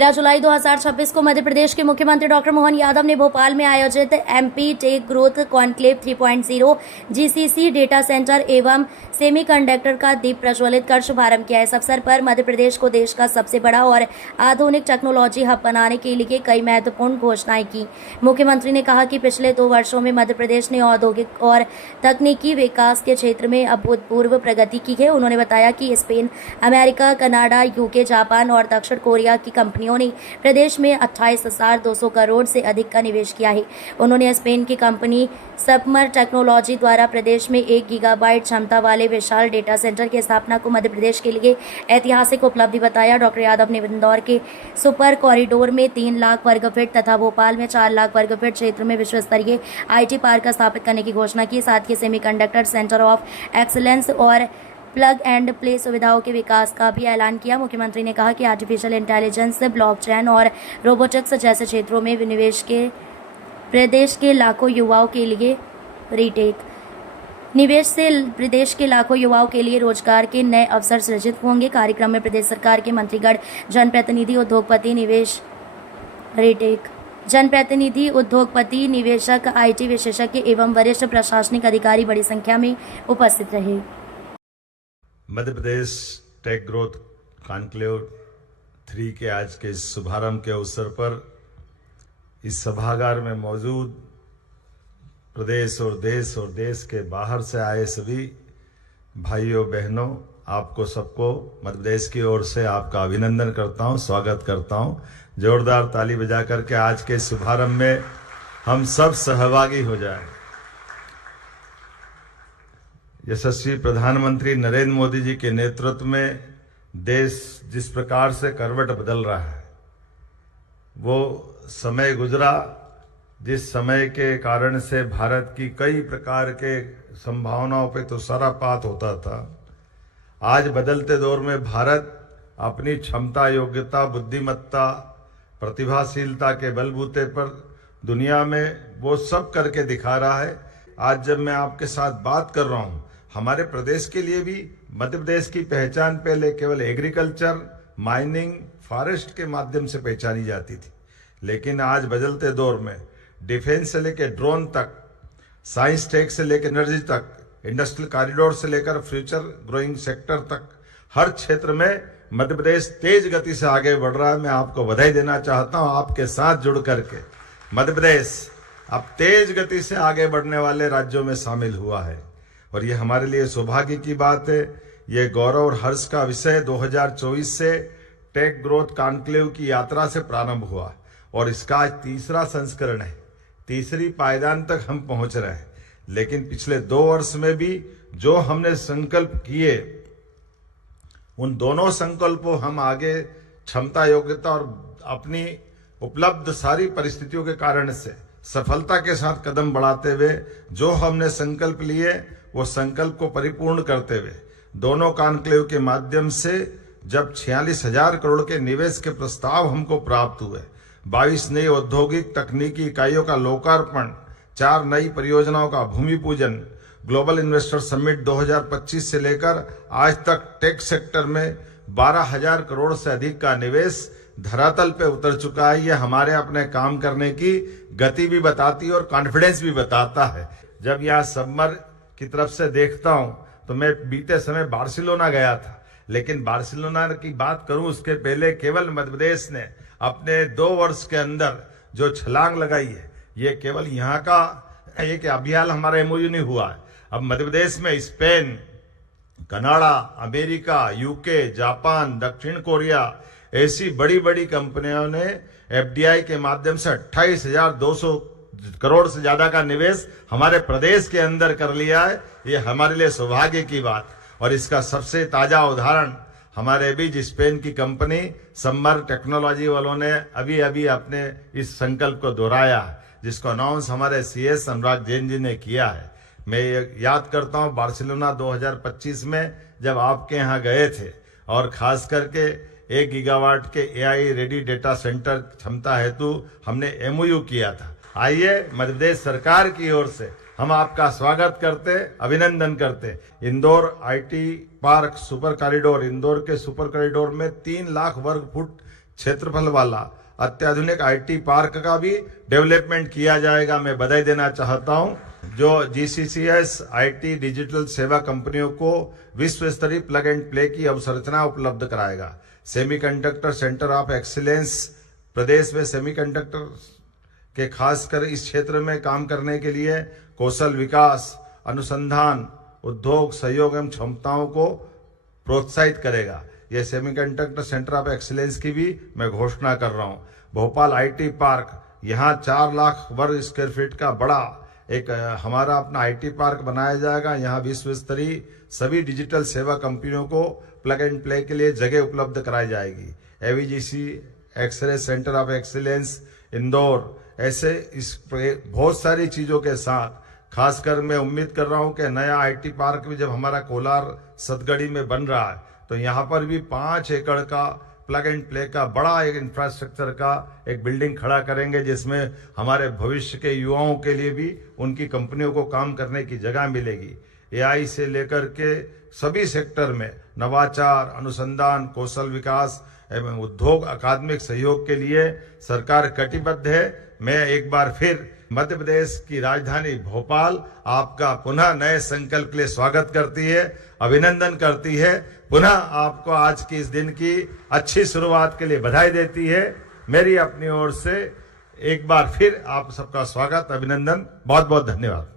13 जुलाई 2026 को मध्य प्रदेश के मुख्यमंत्री डॉक्टर मोहन यादव ने भोपाल में आयोजित MP tech growth conclave 3.0 GCC data centre एवं सेमीकंडक्टर का दीप प्रज्वलित कर शुभारंभ किया। इस अवसर पर मध्य प्रदेश को देश का सबसे बड़ा और आधुनिक टेक्नोलॉजी हब बनाने के लिए कई महत्वपूर्ण घोषणाएं की। मुख्यमंत्री ने कहा कि पिछले 2 वर्षों में मध्य प्रदेश ने औद्योगिक और तकनीकी विकास के क्षेत्र में अभूतपूर्व प्रगति की है। उन्होंने बताया कि Spain, America, Canada, UK, Japan और दक्षिण कोरिया की कंपनियों ने प्रदेश में 28,200 करोड़ से अधिक का निवेश किया है। उन्होंने स्पेन की कंपनी सबमर टेक्नोलॉजी द्वारा प्रदेश में 1 गीगाबाइट क्षमता वाले विशाल डेटा सेंटर की स्थापना को मध्य प्रदेश के लिए ऐतिहासिक उपलब्धि बताया। डॉक्टर यादव ने इंदौर के सुपर कॉरिडोर में 3 लाख वर्ग फीट तथा भोपाल में 4 लाख वर्ग फीट क्षेत्र में विश्व स्तरीय IT पार्क स्थापित करने की घोषणा की। साथ ही सेमीकंडक्टर सेंटर ऑफ एक्सीलेंस और प्लग एंड प्ले सुविधाओं के विकास का भी ऐलान किया। मुख्यमंत्री ने कहा कि आर्टिफिशियल इंटेलिजेंस, ब्लॉकचेन और रोबोटिक्स जैसे क्षेत्रों में निवेश के प्रदेश के लाखों युवाओं के लिए निवेश से प्रदेश के लाखों युवाओं के लिए रोजगार के नए अवसर सृजित होंगे। कार्यक्रम में प्रदेश सरकार के मंत्रीगण, जनप्रतिनिधि, उद्योगपति, निवेशक, IT विशेषज्ञ एवं वरिष्ठ प्रशासनिक अधिकारी बड़ी संख्या में उपस्थित रहे। Madhya Pradesh take growth conclave 3 के आज के शुभारंभ के अवसर पर इस सभागार में मौजूद प्रदेश और देश के बाहर से आए सभी भाइयों बहनों, आपको सबको मध्य प्रदेश की ओर से आपका अभिनंदन करता हूं, स्वागत करता हूं। जोरदार ताली बजा करके आज के शुभारंभ में हम सब सहभागी हो जाएं। यशस्वी प्रधानमंत्री नरेंद्र मोदी जी के नेतृत्व में देश जिस प्रकार से करवट बदल रहा है, वो समय गुजरा जिस समय के कारण से भारत की कई प्रकार के संभावनाओं पे तो सरापात होता था। आज बदलते दौर में भारत अपनी क्षमता, योग्यता, बुद्धिमत्ता, प्रतिभाशीलता के बलबूते पर दुनिया में वो सब करके दिखा रहा है। आज जब मैं आपके साथ बात कर रहा हूं, हमारे प्रदेश के लिए भी मध्य प्रदेश की पहचान पहले केवल एग्रीकल्चर, माइनिंग, फॉरेस्ट के माध्यम से पहचानी जाती थी, लेकिन आज बदलते दौर में डिफेंस से लेकर ड्रोन तक, साइंस टेक से लेकर एनर्जी तक, इंडस्ट्रियल कॉरिडोर से लेकर फ्यूचर ग्रोइंग सेक्टर तक, हर क्षेत्र में मध्य प्रदेश तेज गति से आगे बढ़ रहा है। मैं आपको बधाई देना चाहता हूं। आपके साथ जुड़ करके मध्य प्रदेश अब तेज गति से आगे बढ़ने वाले राज्यों में शामिल हुआ है और ये हमारे लिए सौभाग्य की बात है। ये गौरव और हर्ष का विषय 2024 से टेक ग्रोथ कॉन्क्लेव की यात्रा से प्रारंभ हुआ और इसका आज 3रा संस्करण है। 3री पायदान तक हम पहुंच रहे हैं, लेकिन पिछले 2 वर्ष में भी जो हमने संकल्प किए, उन दोनों संकल्पों हम आगे क्षमता, योग्यता और अपनी उपलब्ध सारी परिस्थितियों के कारण से सफलता के साथ कदम बढ़ाते हुए जो हमने संकल्प लिए, वो संकल्प को परिपूर्ण करते हुए दोनों कॉन्क्लेव के माध्यम से जब 46,000 करोड़ के निवेश के प्रस्ताव हमको प्राप्त हुए, 22 नई औद्योगिक तकनीकी इकाइयों का लोकार्पण, 4 नई परियोजनाओं का भूमि पूजन, ग्लोबल इन्वेस्टर समिट 2025 से लेकर आज तक टेक सेक्टर में 12,000 करोड़ से अधिक का निवेश धरातल पे उतर चुका है। ये हमारे अपने काम करने की गति भी बताती है और कॉन्फिडेंस भी बताता है। जब यहाँ सबमर की तरफ से देखता हूं तो मैं बीते समय बार्सिलोना गया था, लेकिन बार्सिलोना की बात करूं उसके पहले केवल मध्य प्रदेश ने अपने 2 वर्ष के अंदर जो छलांग लगाई है, ये केवल यहाँ का एक अभियान हमारा MOU नहीं हुआ है। अब मध्य प्रदेश में Spain, Canada, America, UK, Japan, दक्षिण कोरिया ऐसी बड़ी बड़ी कंपनियों ने FDI के माध्यम से 28,200 करोड़ से ज्यादा का निवेश हमारे प्रदेश के अंदर कर लिया है। ये हमारे लिए सौभाग्य की बात, और इसका सबसे ताजा उदाहरण हमारे बीच स्पेन की कंपनी सबमर टेक्नोलॉजी वालों ने अभी अपने इस संकल्प को दोहराया, जिसको अनाउंस हमारे CS अनुराग जैन जी ने किया है। मैं याद करता हूं बार्सिलोना 2025 में जब आपके यहाँ गए थे और खास करके 1 गीगावाट के AI रेडी डेटा सेंटर क्षमता हेतु हमने MOU किया था। आइए मध्य प्रदेश सरकार की ओर से हम आपका स्वागत करते, अभिनंदन करते। Indore IT park super corridor, Indore के सुपर कॉरिडोर में 3 लाख वर्ग फुट क्षेत्रफल वाला अत्याधुनिक आईटी पार्क का भी डेवलपमेंट किया जाएगा। मैं बधाई देना चाहता हूं जो जीसीसीएस आईटी डिजिटल सेवा कंपनियों को विश्व स्तरीय प्लग एंड प्ले की अवसंरचना उपलब्ध कराएगा। सेमीकंडक्टर सेंटर ऑफ एक्सीलेंस प्रदेश में सेमीकंडक्टर के खासकर इस क्षेत्र में काम करने के लिए कौशल विकास, अनुसंधान, उद्योग सहयोग एवं क्षमताओं को प्रोत्साहित करेगा। यह सेमीकंडक्टर सेंटर ऑफ एक्सीलेंस की भी मैं घोषणा कर रहा हूं। भोपाल आईटी पार्क, यहां 4 लाख वर्ग स्क्वायर फीट का बड़ा एक हमारा अपना आईटी पार्क बनाया जाएगा। यहां विश्व स्तरीय सभी डिजिटल सेवा कंपनियों को प्लग एंड प्ले के लिए जगह उपलब्ध कराई जाएगी। AVGC XR centre of excellence Indore, ऐसे इस बहुत सारी चीजों के साथ खासकर मैं उम्मीद कर रहा हूं कि नया आईटी पार्क भी जब हमारा कोलार सतगढ़ी में बन रहा है तो यहां पर भी 5 एकड़ का प्लग एंड प्ले का बड़ा एक इंफ्रास्ट्रक्चर का एक बिल्डिंग खड़ा करेंगे, जिसमें हमारे भविष्य के युवाओं के लिए भी उनकी कंपनियों को काम करने की जगह मिलेगी। एआई से लेकर के सभी सेक्टर में नवाचार, अनुसंधान, कौशल विकास एवं उद्योग अकादमिक सहयोग के लिए सरकार कटिबद्ध है। मैं एक बार फिर मध्य प्रदेश की राजधानी भोपाल आपका पुनः नए संकल्प के लिए स्वागत करती है, अभिनंदन करती है, पुनः आपको आज की इस दिन की अच्छी शुरुआत के लिए बधाई देती है। मेरी अपनी ओर से एक बार फिर आप सबका स्वागत, अभिनंदन, बहुत बहुत धन्यवाद।